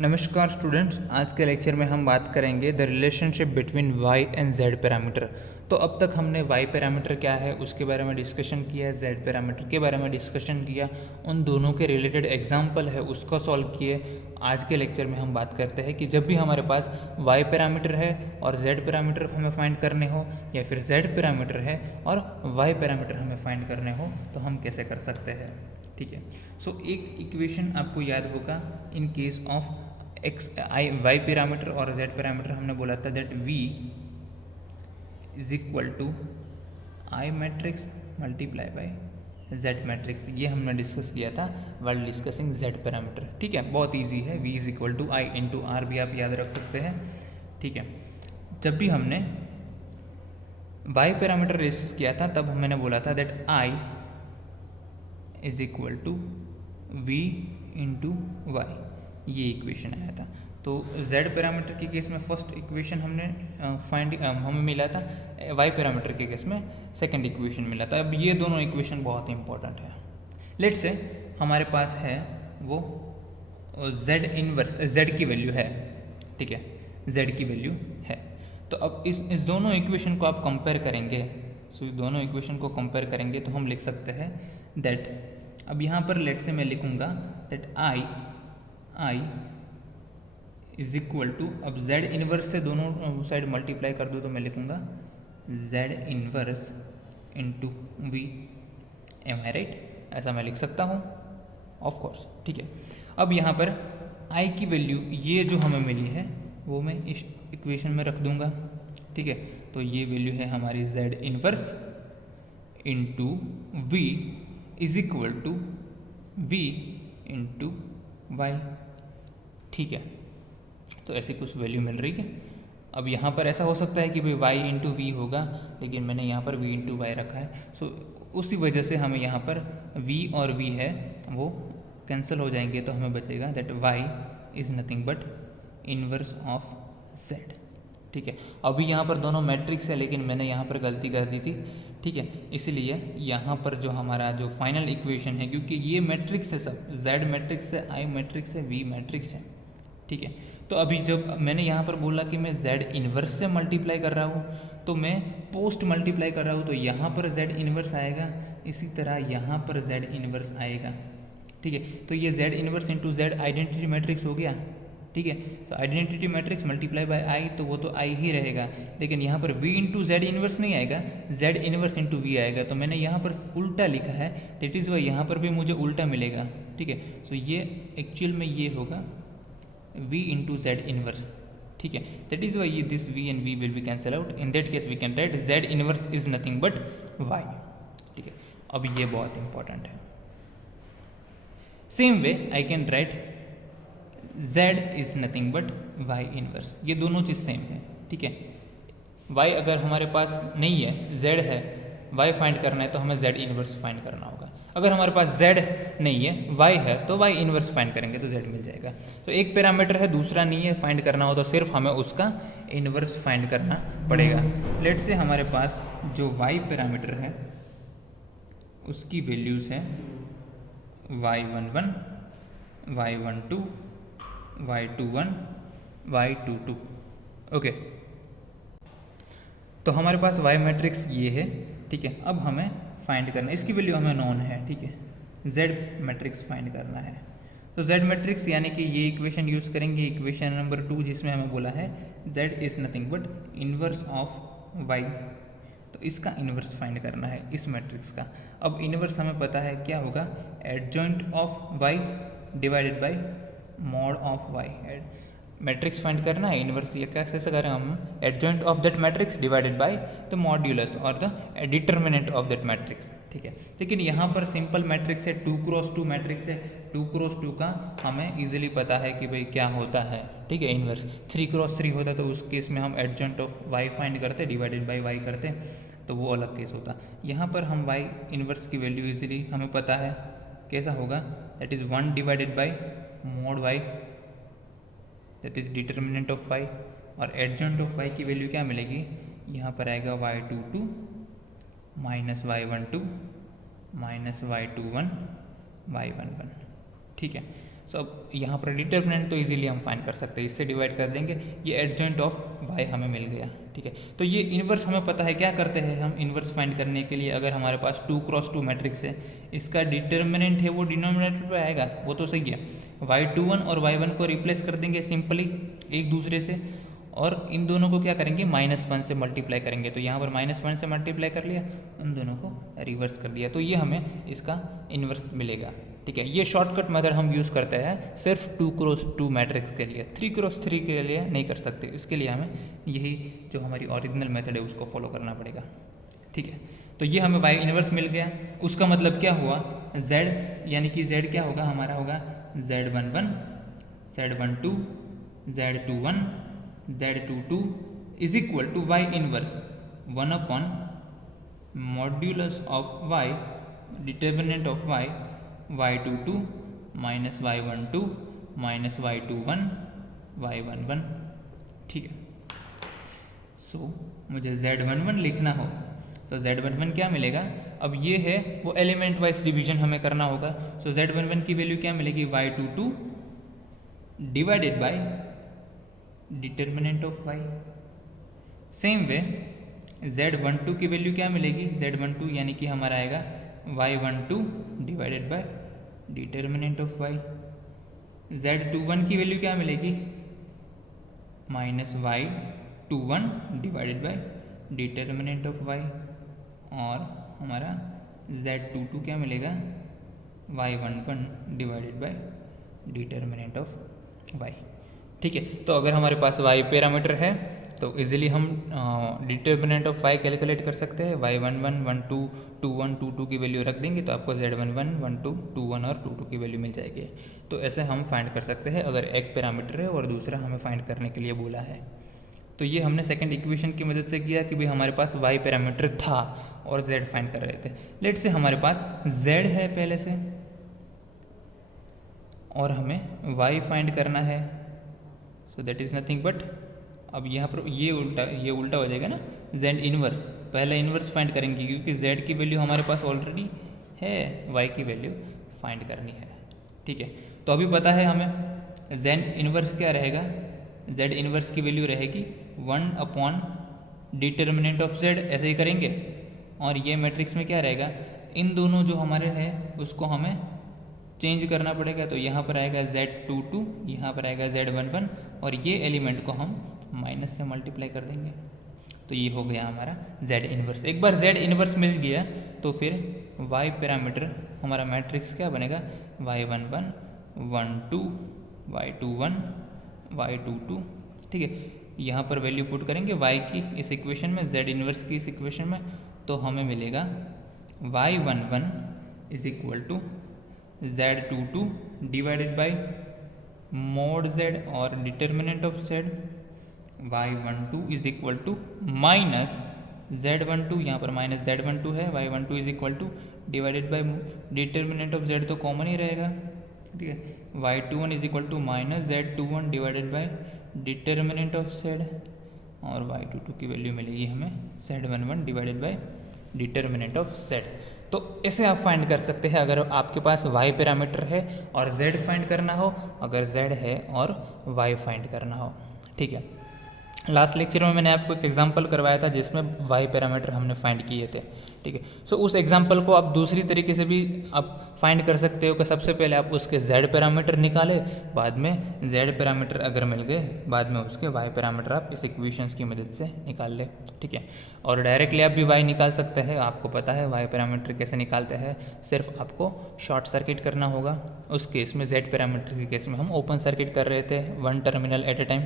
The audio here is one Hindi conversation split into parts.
नमस्कार स्टूडेंट्स, आज के लेक्चर में हम बात करेंगे the relationship between y and z parameter. तो अब तक हमने y पैरामीटर क्या है उसके बारे में डिस्कशन किया, z पैरामीटर के बारे में डिस्कशन किया, उन दोनों के रिलेटेड एग्जाम्पल है उसको सॉल्व किए। आज के लेक्चर में हम बात करते हैं कि जब भी हमारे पास y पैरामीटर है और z पैरामीटर हमें फाइंड करने हो, या फिर z पैरामीटर है और y पैरामीटर हमें फाइंड करने हो, तो हम कैसे कर सकते हैं। ठीक है, सो एक इक्वेशन आपको याद होगा in case of Y parameter और z पैरामीटर। हमने बोला था that v is equal to I matrix multiply by z matrix. ये हमने डिस्कस किया था वाइल डिस्कसिंग z पैरामीटर। ठीक है, बहुत इजी है, v is equal to I into R भी आप याद रख सकते हैं। ठीक है, जब भी हमने y पैरामीटर डिस्कस किया था तब मैंने बोला था that i is equal to v into Y, ये इक्वेशन आया था। तो z पैरामीटर के केस में फर्स्ट इक्वेशन हमने हमें मिला था, y पैरामीटर के केस में सेकंड इक्वेशन मिला था। अब ये दोनों इक्वेशन बहुत इंपॉर्टेंट है। लेट्स से हमारे पास है वो z इनवर्स, z की वैल्यू है। ठीक है, z की वैल्यू है। तो अब इस दोनों इक्वेशन को आप कंपेयर करेंगे, दोनों इक्वेशन को कंपेयर करेंगे तो हम लिख सकते हैं दैट, अब यहाँ पर लेट से मैं लिखूँगा that i is equal to, अब z इनवर्स से दोनों साइड मल्टीप्लाई कर दो तो मैं लिखूँगा z inverse into V. Am I right? ऐसा मैं लिख सकता हूँ ऑफ कोर्स। ठीक है, अब यहाँ पर i की वैल्यू ये जो हमें मिली है वो मैं इस इक्वेशन में रख दूँगा। ठीक है, तो ये वैल्यू है हमारी z inverse into V is equal to v into Y. ठीक है, तो ऐसी कुछ वैल्यू मिल रही है। अब यहाँ पर ऐसा हो सकता है कि भाई वाई इंटू वी होगा, लेकिन मैंने यहाँ पर वी इंटू वाई रखा है। सो उसी वजह से हमें यहाँ पर v और v है वो कैंसिल हो जाएंगे, तो हमें बचेगा that y is nothing but inverse of z। ठीक है, अभी यहाँ पर दोनों मैट्रिक्स है लेकिन मैंने यहाँ पर गलती कर दी थी। ठीक है, इसलिए यहाँ पर जो हमारा जो फाइनल इक्वेशन है, क्योंकि ये मैट्रिक्स है, सब z मैट्रिक्स है, i मैट्रिक्स है, v मैट्रिक्स है। ठीक है, तो अभी जब मैंने यहाँ पर बोला कि मैं z इन्वर्स से मल्टीप्लाई कर रहा हूँ तो मैं पोस्ट मल्टीप्लाई कर रहा हूँ, तो यहाँ पर z इन्वर्स आएगा, इसी तरह यहाँ पर z इन्वर्स आएगा। ठीक है, तो ये z inverse into z identity matrix हो गया। ठीक है, तो आइडेंटिटी मैट्रिक्स मल्टीप्लाई बाय आई, तो वो तो आई ही रहेगा, लेकिन यहाँ पर v इंटू जेड इन्वर्स नहीं आएगा, z इन्वर्स इंटू वी आएगा। तो मैंने यहाँ पर उल्टा लिखा है, दैट इज़ वाई यहाँ पर भी मुझे उल्टा मिलेगा। ठीक है, सो ये एक्चुअल में ये होगा v इंटू जेड इन्वर्स। ठीक है, that is why this v and v will be cancel out. In that case we can write z inverse is nothing but y। ठीक है, अब ये बहुत इंपॉर्टेंट है। Same way I can write z is nothing but y inverse, ये दोनों चीज़ सेम है। ठीक है, y अगर हमारे पास नहीं है, z है, y फाइंड करना है तो हमें z इनवर्स फाइंड करना होगा। अगर हमारे पास z नहीं है, y है, तो y इनवर्स फाइंड करेंगे तो z मिल जाएगा। तो एक पैरामीटर है, दूसरा नहीं है, फाइंड करना हो तो सिर्फ हमें उसका इनवर्स फाइंड करना पड़ेगा। लेट से हमारे पास जो y पैरामीटर है उसकी वैल्यूज़ है y11, y12, y21, y22। Okay, तो हमारे पास y मैट्रिक्स ये है। ठीक है, अब हमें फाइंड करना, इसकी वैल्यू हमें नोन है। ठीक है, z मैट्रिक्स फाइंड करना है। तो z मैट्रिक्स यानी कि ये इक्वेशन यूज़ करेंगे, इक्वेशन नंबर 2, जिसमें हमें बोला है z is nothing but inverse of y। तो इसका इनवर्स फाइंड करना है इस मैट्रिक्स का। अब इनवर्स हमें पता है क्या होगा, adjoint of y divided by mod of y। Matrix find करना है, इनवर्स ये कैसे करें हम, adjoint of that matrix divided by the modulus और the determinant of that matrix. ठीक है, लेकिन यहाँ पर सिंपल मैट्रिक्स है, 2x2 मैट्रिक्स है, 2x2 का हमें इजीली पता है कि भाई क्या होता है। ठीक है, इनवर्स 3x3 होता तो उस केस में हम एडजॉइंट ऑफ y फाइंड करते, डिवाइडेड बाई y करते, तो वो अलग केस होता। यहाँ पर हम y इनवर्स की वैल्यू इजीली हमें पता है, कैसा होगा, that is 1 divided by mode y, that is determinant of y, और एडजॉइंट ऑफ y की वैल्यू क्या मिलेगी, यहाँ पर आएगा y22 minus y12 minus y21 y11। ठीक है, अब यहाँ पर डिटर्मिनेंट तो इजीली हम फाइंड कर सकते हैं, इससे डिवाइड कर देंगे, ये एडजॉइंट ऑफ y हमें मिल गया। ठीक है, तो ये इन्वर्स हमें पता है। क्या करते हैं हम इन्वर्स फाइंड करने के लिए, अगर हमारे पास 2x2 मैट्रिक्स है, इसका डिटर्मिनेंट है वो डिनोमिनेटर पे आएगा, वो तो सही है। y21 और y1 को रिप्लेस कर देंगे सिंपली एक दूसरे से, और इन दोनों को क्या करेंगे -1 से मल्टीप्लाई करेंगे। तो यहाँ पर -1 से मल्टीप्लाई कर लिया, उन दोनों को रिवर्स कर दिया, तो ये हमें इसका इन्वर्स मिलेगा। ठीक है, ये शॉर्टकट मेथड हम यूज़ करते हैं सिर्फ 2x2 मैट्रिक्स के लिए, 3x3 के लिए नहीं कर सकते। इसके लिए हमें यही जो हमारी ओरिजिनल मेथड है उसको फॉलो करना पड़ेगा। ठीक है, तो ये हमें y इन्वर्स मिल गया। उसका मतलब क्या हुआ, z यानी कि z क्या होगा, हमारा होगा z11, z12, z21, z22 is equal to y inverse 1 upon modulus of y, determinant of y, y22 minus y12 minus y21 y11। ठीक है, सो मुझे z11 लिखना हो तो z11 क्या मिलेगा, अब ये है वो एलिमेंट वाइज डिवीजन हमें करना होगा। सो z11 की वैल्यू क्या मिलेगी, y22 divided by determinant of y। Same way z12 की वैल्यू क्या मिलेगी, z12 यानी कि हमारा आएगा y12 divided by determinant of y। z21 की वैल्यू क्या मिलेगी, minus y21 divided by determinant of y, और हमारा z22 क्या मिलेगा, y11 divided by determinant of y। ठीक है, तो अगर हमारे पास y पैरामीटर है तो इजीली हम डिटर्मिनेंट ऑफ y कैलकुलेट कर सकते हैं। y11, 12, 21, 22 की वैल्यू रख देंगे तो आपको z11, 12, 21 और 22 की वैल्यू मिल जाएगी। तो ऐसे हम फाइंड कर सकते हैं अगर एक पैरामीटर है और दूसरा हमें फाइंड करने के लिए बोला है। तो ये हमने सेकंड इक्वेशन की मदद से किया कि भाई हमारे पास y पैरामीटर था और z फाइंड कर रहे थे। लेट से हमारे पास z है पहले से और हमें y फाइंड करना है, so that is nothing but, अब यहाँ पर ये उल्टा हो जाएगा ना, z इन्वर्स, पहले इन्वर्स फाइंड करेंगे क्योंकि z की वैल्यू हमारे पास ऑलरेडी है, y की वैल्यू फाइंड करनी है। ठीक है, तो अभी पता है हमें z इन्वर्स क्या रहेगा, z इन्वर्स की वैल्यू रहेगी 1 अपॉन डिटर्मिनेंट ऑफ z, ऐसे ही करेंगे। और ये मैट्रिक्स में क्या रहेगा, इन दोनों जो हमारे हैं उसको हमें चेंज करना पड़ेगा। तो यहाँ पर आएगा z22, यहाँ पर आएगा z11 और ये एलिमेंट को हम माइनस से मल्टीप्लाई कर देंगे। तो ये हो गया हमारा z इन्वर्स। एक बार z इन्वर्स मिल गया तो फिर y पैरामीटर हमारा मैट्रिक्स क्या बनेगा, y11, 12, y21, y22। ठीक है, यहाँ पर वैल्यू पुट करेंगे y की इस इक्वेशन में, z इन्वर्स की इस इक्वेशन में, तो हमें मिलेगा y11 is equal to z22 divided by mod z और determinant of z, y12 is equal to minus z12, यहाँ पर माइनस z12 है, y12 is equal to divided by determinant of z तो कॉमन ही रहेगा। ठीक है, y21 is equal to minus z21 divided by determinant of z, और y22 की वैल्यू मिलेगी हमें z11 divided by determinant of z। तो ऐसे आप फाइंड कर सकते हैं अगर आपके पास y पैरामीटर है और z फाइंड करना हो, अगर z है और y फाइंड करना हो। ठीक है, लास्ट लेक्चर में मैंने आपको एक एग्जांपल करवाया था जिसमें y पैरामीटर हमने फाइंड किए थे। ठीक है, सो उस एग्जांपल को आप दूसरी तरीके से भी आप फाइंड कर सकते हो कि सबसे पहले आप उसके z पैरामीटर निकाले, बाद में z पैरामीटर अगर मिल गए, बाद में उसके y पैरामीटर आप इस इक्वेशंस की मदद से निकाल ले। ठीक है, और डायरेक्टली आप भी y निकाल सकते हैं, आपको पता है y पैरामीटर कैसे निकालते हैं, सिर्फ आपको शॉर्ट सर्किट करना होगा। उस केस में z पैरामीटर के केस में हम ओपन सर्किट कर रहे थे, 1 टर्मिनल एट ए टाइम।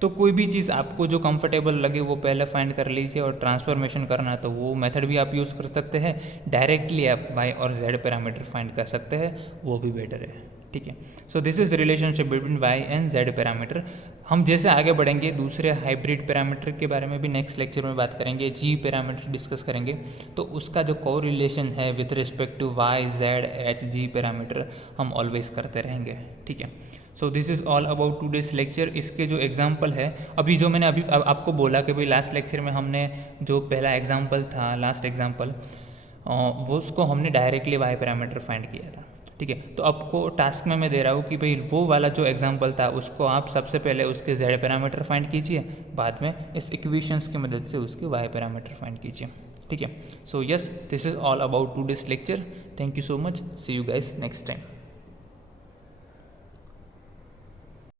तो कोई भी चीज़ आपको जो कंफर्टेबल लगे वो पहले फाइंड कर लीजिए, और ट्रांसफॉर्मेशन करना है तो वो मेथड भी आप यूज़ कर सकते हैं। डायरेक्टली आप y और z पैरामीटर फाइंड कर सकते हैं, वो भी बेटर है। ठीक है, so this is relationship between y and z parameter. हम जैसे आगे बढ़ेंगे दूसरे हाइब्रिड पैरामीटर के बारे में भी नेक्स्ट लेक्चर में बात करेंगे, g पैरामीटर डिस्कस करेंगे, तो उसका जो को रिलेशन है with respect to y, z, h, g parameter हम ऑलवेज करते रहेंगे। ठीक है, so this is all about today's lecture. इसके जो एग्जाम्पल है, अभी जो मैंने अभी आपको बोला कि भाई लास्ट लेक्चर में हमने जो पहला एग्जाम्पल था, लास्ट एग्जाम्पल, वो उसको हमने डायरेक्टली y पैरामीटर फाइंड किया था। ठीक है। तो आपको टास्क में मैं दे रहा हूँ कि भाई वो वाला जो एग्जांपल था उसको आप सबसे पहले उसके z पैरामीटर फाइंड कीजिए, बाद में इस इक्वेशंस की मदद से उसके y पैरामीटर फाइंड कीजिए। ठीक है। So yes, this is all about to this lecture. Thank you so much, see you guys next time.